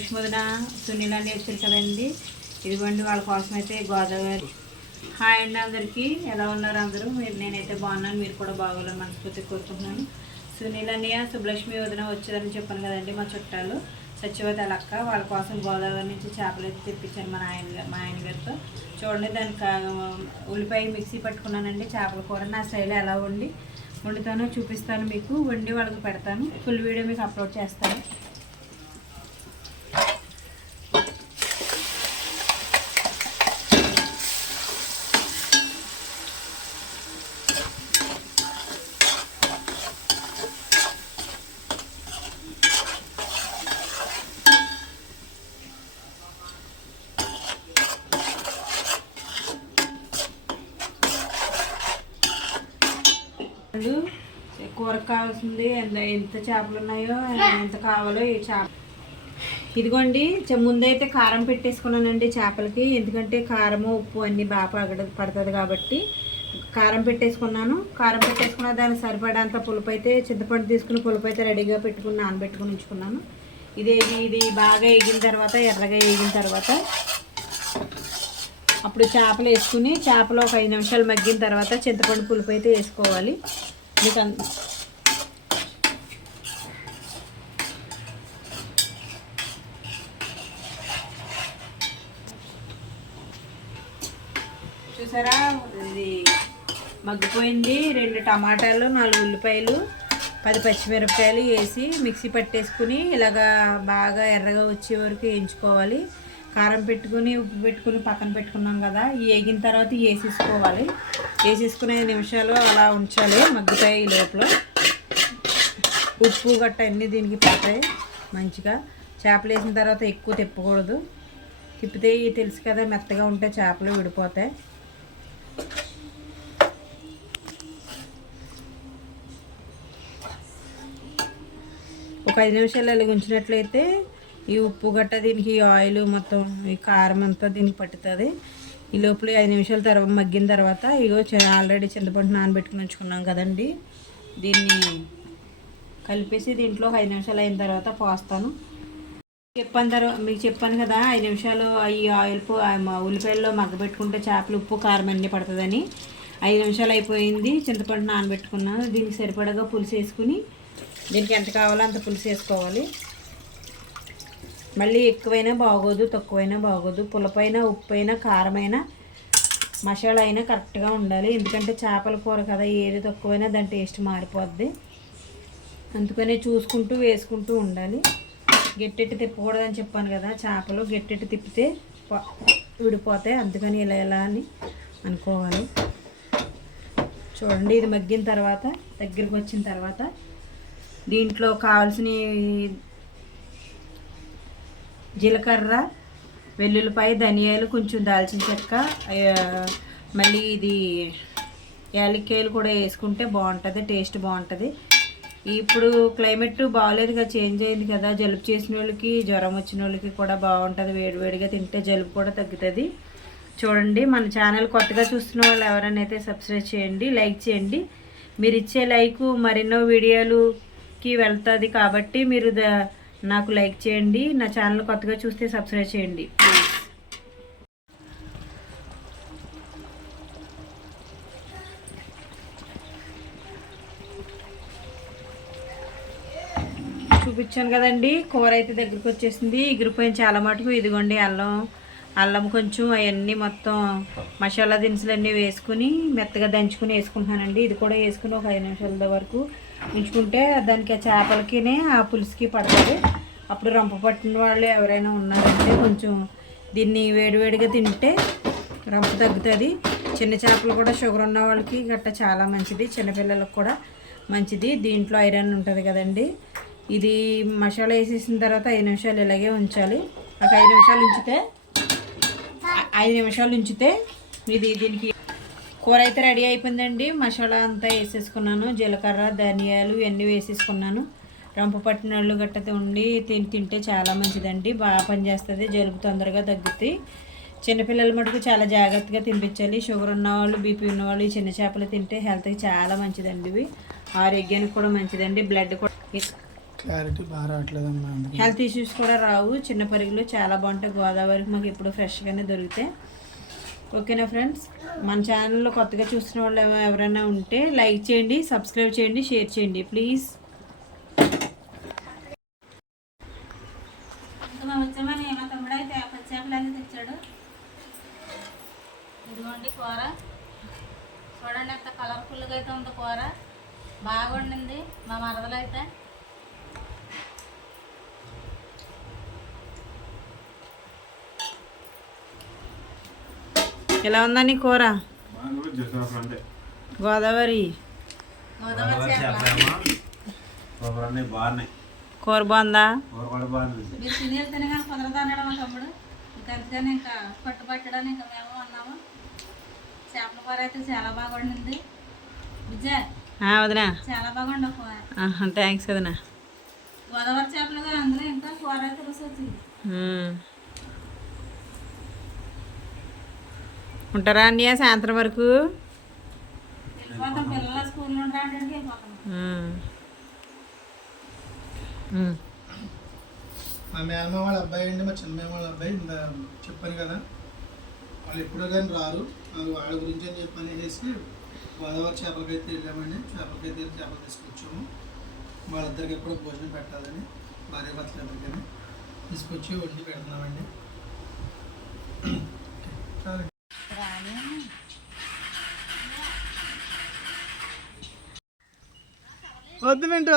లక్ష్మీవదన సునీల్ అని వచ్చారు కదండి. ఇదిగోండి వాళ్ళ కోసం అయితే గోదావరి. హాయ్ అండి అందరికీ, ఎలా ఉన్నారు అందరూ? నేనైతే బాగున్నాను, మీరు కూడా బాగోవాలని మనస్ఫూర్తి కోరుకుంటున్నాను. సునీల్ అన్నయ్య శుభలక్ష్మి వదిన వచ్చేదని చెప్పాను కదండి, మా చుట్టాలు సత్యవతి అక్క. వాళ్ళ కోసం గోదావరి నుంచి చేపలు అయితే తెప్పించాను మా ఆయన గారితో. చూడండి, దానికి ఉల్లిపాయ మిక్సీ పట్టుకున్నానండి. చేపల కూర నా స్టైల్ ఎలా వండుతానో చూపిస్తాను మీకు, వండి వాళ్ళకి పెడతాను. ఫుల్ వీడియో మీకు అప్లోడ్ చేస్తాను. కూరకు కావాల్సింది ఎంత చేపలు ఉన్నాయో, ఎంత కావాలో ఈ చేప. ఇదిగోండి, ముందైతే కారం పెట్టేసుకున్నానండి చేపలకి. ఎందుకంటే కారము ఉప్పు అన్నీ బాగా పడుతుంది కాబట్టి కారం పెట్టేసుకున్నాను. కారం పెట్టేసుకున్న దానికి సరిపడేంత పులుపు అయితే, చింతపండు తీసుకుని పులుపు అయితే రెడీగా పెట్టుకుని నానబెట్టుకుని ఉంచుకున్నాను. ఇది బాగా వేగిన తర్వాత, ఎర్రగా వేగిన తర్వాత అప్పుడు చేపలు వేసుకుని, చేపలు ఒక 5 నిమిషాలు మగ్గిన తర్వాత చింతపండు పులుపు అయితే వేసుకోవాలి. మీకు చూసారా, ఇది మగ్గిపోయింది. 2 టమాటాలు, 4 ఉల్లిపాయలు, 10 పచ్చిమిరపకాయలు వేసి మిక్సీ పట్టేసుకుని ఇలాగా బాగా ఎర్రగా వచ్చే వరకు వేయించుకోవాలి. కారం పెట్టుకుని ఉప్పు పెట్టుకుని పక్కన పెట్టుకున్నాం కదా, వేగిన తర్వాత వేసేసుకోవాలి. వేసేసుకుని 5 నిమిషాలు అలా ఉంచాలి. మగ్గుతాయి లోపల. ఉప్పు గట్ట అన్నీ దీనికి పడతాయి మంచిగా. చేపలు వేసిన తర్వాత ఎక్కువ తిప్పకూడదు. తిప్పితే తెలుసు కదా, మెత్తగా ఉంటే చేపలు విడిపోతాయి. ఒక 5 నిమిషాలు అలా ఉంచినట్లయితే ఈ ఉప్పు గట్ట దీనికి, ఆయిల్ మొత్తం, ఈ కారం అంతా దీనికి పట్టుతుంది. ఈ లోపల 5 నిమిషాల తర్వాత మగ్గిన తర్వాత ఆల్రెడీ చింతపండు నానబెట్టుకుని ఉంచుకున్నాం కదండి, దీన్ని కలిపేసి దీంట్లో 5 నిమిషాలు అయిన తర్వాత పోస్తాను. మీకు చెప్పాను కదా, 5 నిమిషాలు ఈ ఆయిల్ ఉల్లిపాయల్లో మగ్గబెట్టుకుంటే చేపలు ఉప్పు కారం అన్నీ పడుతుందని. 5 నిమిషాలు అయిపోయింది. చింతపండు నానబెట్టుకున్నాను. దీనికి సరిపడగా పులుసు వేసుకుని, దీనికి ఎంత కావాలో అంత పులుసు వేసుకోవాలి. మళ్ళీ ఎక్కువైనా బాగోదు, తక్కువైనా బాగోదు. పులపైనా, ఉప్పైనా, కారమైనా, మసాలా అయినా కరెక్ట్గా ఉండాలి. ఎందుకంటే చేపల కూర కదా, ఏది తక్కువైనా దాని టేస్ట్ మారిపోద్ది. అందుకనే చూసుకుంటూ వేసుకుంటూ ఉండాలి. గట్టెట్టి తిప్పకూడదని చెప్పాను కదా, చేపలు గట్టెట్టి తిప్పితే విడిపోతాయి. అందుకని ఇలా అని అనుకోవాలి. చూడండి, ఇది మగ్గిన తర్వాత, దగ్గరికి వచ్చిన తర్వాత దీంట్లో కావాల్సిన జీలకర్ర, వెల్లుల్లిపాయ, ధనియాలు, కొంచెం దాల్చిన చెక్క, మళ్ళీ ఇది యాలక్కాయలు కూడా వేసుకుంటే బాగుంటుంది, టేస్ట్ బాగుంటుంది. ఇప్పుడు క్లైమేట్ బాగాలేదుగా, చేంజ్ అయింది కదా. జలుబు చేసిన వాళ్ళకి, జ్వరం వచ్చిన వాళ్ళకి కూడా బాగుంటుంది. వేడివేడిగా తింటే జలుబు కూడా తగ్గుతుంది. చూడండి, మన ఛానల్ కొత్తగా చూస్తున్న వాళ్ళు ఎవరైనా అయితే సబ్స్క్రైబ్ చేయండి, లైక్ చేయండి. మీరు ఇచ్చే లైక్ మరెన్నో వీడియోలుకి వెళ్తుంది కాబట్టి మీరు నాకు లైక్ చేయండి. నా ఛానల్ కొత్తగా చూస్తే సబ్స్క్రైబ్ చేయండి ప్లీజ్. చూపించాను కదండి, కూర అయితే దగ్గరికి వచ్చేసింది. ఎగిరిపోయిన చాలా మటుకు. ఇదిగోండి, అల్లం కొంచెం, అవన్నీ మొత్తం మసాలా దినుసులన్నీ వేసుకుని మెత్తగా దంచుకుని వేసుకుంటున్నానండి. ఇది కూడా వేసుకుని ఒక 5 నిమిషాల వరకు ఉంచుకుంటే దానికి, ఆ చేపలకి ఆ పులుసుకి పడుతుంది. అప్పుడు రంప పట్టిన వాళ్ళు ఎవరైనా ఉన్నారంటే కొంచెం దీన్ని వేడివేడిగా తింటే రంప తగ్గుతుంది. చిన్న చేపలు కూడా షుగర్ ఉన్న వాళ్ళకి గట్ట చాలా మంచిది, చిన్నపిల్లలకు కూడా మంచిది. దీంట్లో ఐరన్ ఉంటుంది కదండి. ఇది మసాలా వేసేసిన తర్వాత 5 నిమిషాలు ఇలాగే ఉంచాలి. ఒక 5 నిమిషాలు ఉంచితే దీనికి కూర అయితే రెడీ అయిపోయిందండి. మసాలా అంతా వేసేసుకున్నాను. జీలకర్ర, ధనియాలు ఇవన్నీ వేసేసుకున్నాను. రంపు పట్టిన వాళ్ళు గట్టతో ఉండి తింటే చాలా మంచిదండి, బాగా పనిచేస్తుంది. జలుబు తొందరగా తగ్గుతాయి. చిన్నపిల్లల మటుకు చాలా జాగ్రత్తగా తినిపించాలి. షుగర్ ఉన్నవాళ్ళు, బీపీ ఉన్నవాళ్ళు ఈ చిన్న చేపలు తింటే హెల్త్కి చాలా మంచిదండి. ఇవి ఆరోగ్యానికి కూడా మంచిదండి. బ్లడ్ కూడా క్లారిటీ బాగా రావట్లేదమ్మా. హెల్త్ ఇష్యూస్ కూడా రావు. చిన్న పరిగిలో చాలా బాగుంటాయి. గోదావరికి మాకు ఎప్పుడు ఫ్రెష్గానే దొరుకుతాయి. ఓకేనా ఫ్రెండ్స్, మన ఛానల్లో కొత్తగా చూసిన వాళ్ళు ఎవరైనా ఉంటే లైక్ చేయండి, సబ్స్క్రైబ్ చేయండి, షేర్ చేయండి ప్లీజ్. వచ్చామని మా తమ్ముడు అయితే పచ్చేపలు అనేది తెచ్చాడు. ఇదిగోండి కూర చూడండి ఎంత కలర్ఫుల్గా అయితే ఉంది. కూర బాగా వండింది మా మరదలు అయితే. ఎలా ఉందని కూర? గోదావరి కూర బాగుందా? మీరు తిని వెళ్తేనే కానీ కుదరదు అన్నాడు మా తమ్ముడు. ఇంకా అందుకని ఇంకా పట్టుబట్టడానికి ఇంకా మేము అన్నాము. చేపల కూర అయితే చాలా బాగా వండింది. విజయ్ వదినా చాలా బాగా వండావు కూర. థ్యాంక్స్ వదినా. గోదావరి చేపలుగా అందులో ఇంకా కూర అయితే రుచి వచ్చింది. ఉంటారా అన్నయ్య సాయంత్రం వరకు? వెళ్ళిపోతాం, పిల్లల స్కూల్ నుండి రావడానికి వెళ్ళిపోతాం. మా మేనమ్మ వాళ్ళ అబ్బాయి అండి, మా చిన్న వాళ్ళ అబ్బాయి చెప్పాను కదా, వాళ్ళు ఎప్పుడో కానీ రారు. వాళ్ళ గురించి అని చెప్పనేసి గోదావరి చేపలకైతే వెళ్ళామండి. చేపలు తీసుకొచ్చాము. వాళ్ళిద్దరికి ఎప్పుడో భోజనం పెట్టాలని భార్య భర్తలు ఎవరికైనా తీసుకొచ్చి వండి పెడుతున్నామండి. వద్దు మింటూ